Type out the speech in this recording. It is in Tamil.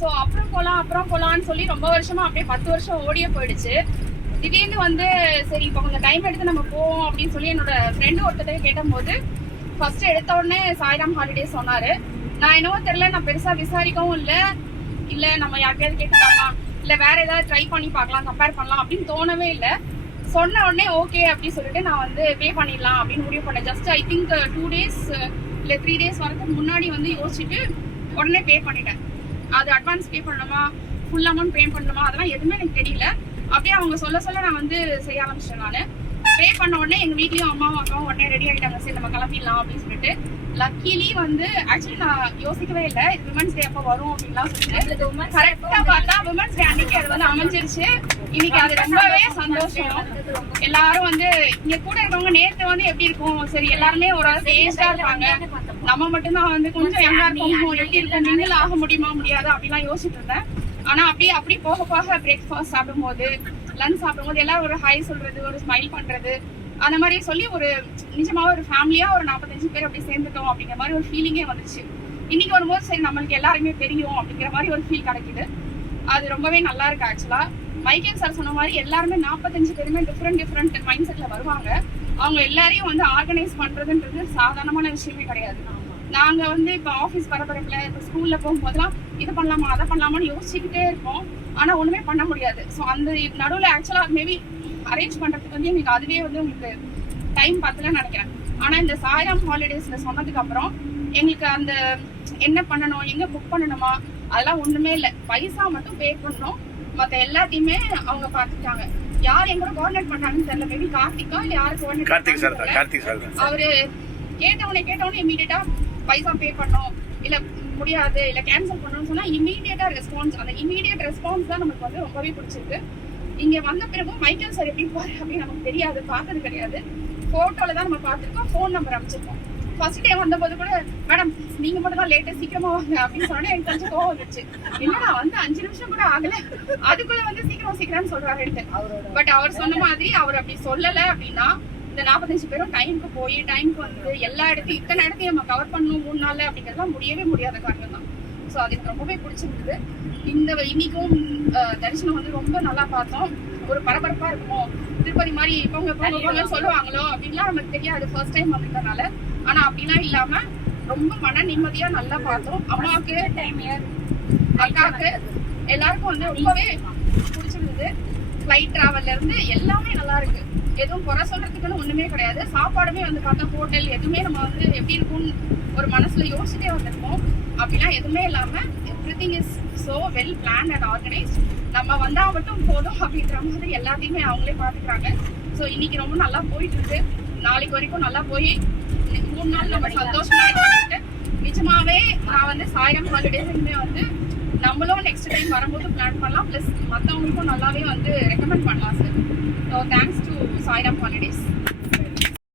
ஸோ அப்புறம் போலான்னு சொல்லி ரொம்ப வருஷமா அப்படியே 10 வருஷம் ஓடியே போயிடுச்சு. திடீர்னு வந்து சரி இப்போ கொஞ்சம் டைம் எடுத்து நம்ம போவோம் அப்படின்னு சொல்லி என்னோட ஃப்ரெண்டு ஒருத்தர் கேட்டபோது ஃபர்ஸ்ட் எடுத்த உடனே சாய்ராம் ஹாலிடேஸ் சொன்னாரு. நான் என்னவோ தெரியல, நான் பெருசா விசாரிக்கவும் இல்ல நம்ம யார்கிட்டயாவது கேட்டு பார்க்கலாம், இல்ல வேற ஏதாவது ட்ரை பண்ணி பார்க்கலாம், கம்பேர் பண்ணலாம் அப்படின்னு தோணவே இல்லை. சொன்ன உடனே ஓகே அப்படின்னு சொல்லிட்டு நான் வந்து பே பண்ணிடலாம் அப்படின்னு முடிவு பண்ணேன். ஜஸ்ட் ஐ திங்க் 2 days இல்லை 3 days வரதுக்கு முன்னாடி வந்து யோசிச்சுட்டு உடனே பே பண்ணிட்டேன். அது அட்வான்ஸ் பே பண்ணணுமா, ஃபுல் அமௌண்ட் பே பண்ணணுமா, அதெல்லாம் எதுவுமே எனக்கு தெரியல. அப்படியே அவங்க சொல்ல நான் வந்து செய்ய ஆரம்பிச்சிட்டேன். நான் பே பண்ண உடனே எங்க வீட்லயும் அம்மாவும் அக்காவும் உடனே ரெடி ஆகிட்டாங்க, சரி நம்ம கிளம்பிடலாம் அப்படின்னு சொல்லிட்டு. லக்கிலி வந்து ஆக்சுவலி நான் யோசிக்கவே இல்லை இது விமன்ஸ் டே அப்போ வரும் அப்படின்லாம் சொல்லிட்டு. கரெக்டா பார்த்தா விமன்ஸ் டே அன்னைக்கு அது வந்து அமைஞ்சிருச்சு. இன்னைக்கு அது ரொம்பவே சந்தோஷம். எல்லாரும் வந்து இங்க கூட இருக்கவங்க நேற்று வந்து எப்படி இருக்கும், சரி எல்லாருமே ஒரு ஏஜா இருப்பாங்க, நம்ம மட்டும்தான் வந்து கொஞ்சம் யங்கா இருக்கோம், எப்படி இருக்கும், மிங்கிள் ஆக முடியுமா முடியாதா அப்படிலாம் யோசிச்சுட்டு இருந்தேன். ஆனா அப்படி போக பிரேக்ஃபாஸ்ட் சாப்பிடும்போது, லஞ்ச் சாப்பிடும்போது எல்லாரும் ஒரு ஹாய் சொல்றது, ஒரு ஸ்மைல் பண்றது, அந்த மாதிரி சொல்லி ஒரு நிஜமாவே ஒரு ஃபேமிலியா ஒரு 45 பேர் அப்படி சேர்ந்துட்டோம் அப்படிங்கிற மாதிரி ஒரு ஃபீலிங்கே வந்துச்சு. இன்னைக்கு வரும்போது சரி நம்மளுக்கு எல்லாருமே தெரியும் அப்படிங்கிற மாதிரி ஒரு ஃபீல் கிடைக்குது. அது ரொம்பவே நல்லா இருக்கு. ஆக்சுவலா மைக்கேல் சார் சொன்ன மாதிரி எல்லாருமே 45 பேருமே டிஃப்ரெண்ட் மைண்ட் செட்ல வருவாங்க. அவங்க எல்லாரையும் வந்து ஆர்கனைஸ் பண்றதுன்றது சாதாரணமான விஷயமே கிடையாது. நாங்க வந்து இப்போ ஆஃபீஸ் பரபரப்புல இப்போ ஸ்கூல்ல போகும்போதெல்லாம் இது பண்ணலாமா அதை பண்ணலாமான்னு யோசிச்சுக்கிட்டே இருப்போம். ஆனா ஒண்ணுமே பண்ண முடியாது. ஸோ அந்த நடுவில் ஆக்சுவலா மேபி அரேஞ்ச் பண்றதுக்கு வந்து எங்களுக்கு அதுவே வந்து உங்களுக்கு டைம் பத்தலன்னு நினைக்கிறேன். ஆனா இந்த சாய்ராம் ஹாலிடேஸ்ல சொன்னதுக்கு அப்புறம் எங்களுக்கு அந்த என்ன பண்ணணும், எங்க புக் பண்ணணுமா அதெல்லாம் ஒண்ணுமே இல்லை. பைசா மட்டும் பே பண்ணணும், மற்ற எல்லாத்தையுமே அவங்க பார்த்துட்டாங்க. யார் எங்க கோஆர்டினேட் பண்ணாங்கன்னு தெரியல. மேபி கார்த்திகா இல்ல யாரு கோஆர்டினேட். அவரு கேட்டவனே இமீடியட்டா பைசா பே பண்ணோம், இல்ல முடியாது இல்ல கேன்சல் பண்ணணும்னு சொன்னா இமீடியட்டா ரெஸ்பான்ஸ். அந்த இமீடியட் ரெஸ்பான்ஸ் தான் நமக்கு வந்து ரொம்பவே பிடிச்சிருக்கு. இங்க வந்த பிறகு மைக்கேல் சார் எப்படி பாரு அப்படின்னு நமக்கு தெரியாது, பார்த்தது கிடையாது. போட்டோல தான் நம்ம பார்த்துருக்கோம், ஃபோன் நம்பர் அமைச்சிருக்கோம். ஃபர்ஸ்ட் டே வந்தபோது கூட மேடம் நீங்க மட்டும் தான் லேட்டா சீக்கிரமா வாங்க அப்படின்னு சொன்னா எனக்கு கொஞ்சம் கோவம் வந்துச்சு. என்னடா வந்து 5 நிமிஷம் கூட ஆகல, அதுக்குள்ள வந்து சீக்கிரம் சொல்றாரு. பட் அவர் சொன்ன மாதிரி அவர் அப்படி சொல்லல அப்படின்னா இந்த 45 பேரும் டைமுக்கு வந்து எல்லா இடத்தையும் இத்தனை இடத்தையும் நம்ம கவர் பண்ணணும் 3 நாள்ல அப்படிங்கறதுலாம் முடியவே முடியாத காரணம் தான். ஸோ அது எனக்கு ரொம்பவே பிடிச்சிருந்தது. இன்னைக்கும் தரிசனம் வந்து ரொம்ப நல்லா பார்த்தோம். ஒரு பரபரப்பா இருக்கும், திருப்பதி மாதிரி போங்க சொல்லுவாங்களோ அப்படின்லாம் நமக்கு தெரியாது ஃபர்ஸ்ட் டைம் அப்படின்றனால. ஆனா அப்படிலாம் இல்லாம ரொம்ப மன நிம்மதியா நல்லா பார்த்தோம். அம்மாவுக்கு அக்காவுக்கு எல்லாருக்கும் வந்து ரொம்பவே பிடிச்சிருந்தது. ஃபிளைட் டிராவல்ல இருந்து எல்லாமே நல்லா இருக்கு. எதுவும் குறை சொல்றதுக்குன்னு ஒண்ணுமே கிடையாது. சாப்பாடுமே வந்து பார்த்தா ஹோட்டல் எதுவுமே நம்ம வந்து எப்படி இருக்கும்னு ஒரு மனசுல யோசிச்சுட்டே வந்திருக்கோம். அப்படிலாம் எதுவுமே இல்லாம everything is so well plan and organised. நம்ம வந்தா மட்டும் போதும் அப்படின்ற மாதிரி எல்லாத்தையுமே அவங்களே பாத்துக்கிறாங்க. ஸோ இன்னைக்கு ரொம்ப நல்லா போயிட்டு இருக்கு. நாளைக்கு வரைக்கும் நல்லா போய் 3 நாள் நம்ம சந்தோஷமா இருந்துட்டு நிஜமாவே நான் வந்து சாய்ராம் ஹாலிடேஸுமே வந்து நம்மளும் நெக்ஸ்ட் டைம் வரும்போது பிளான் பண்ணலாம். பிளஸ் மற்றவங்களுக்கும் நல்லாவே வந்து ரெக்கமெண்ட் பண்ணலாம் sir. So thanks to Sairam holidays.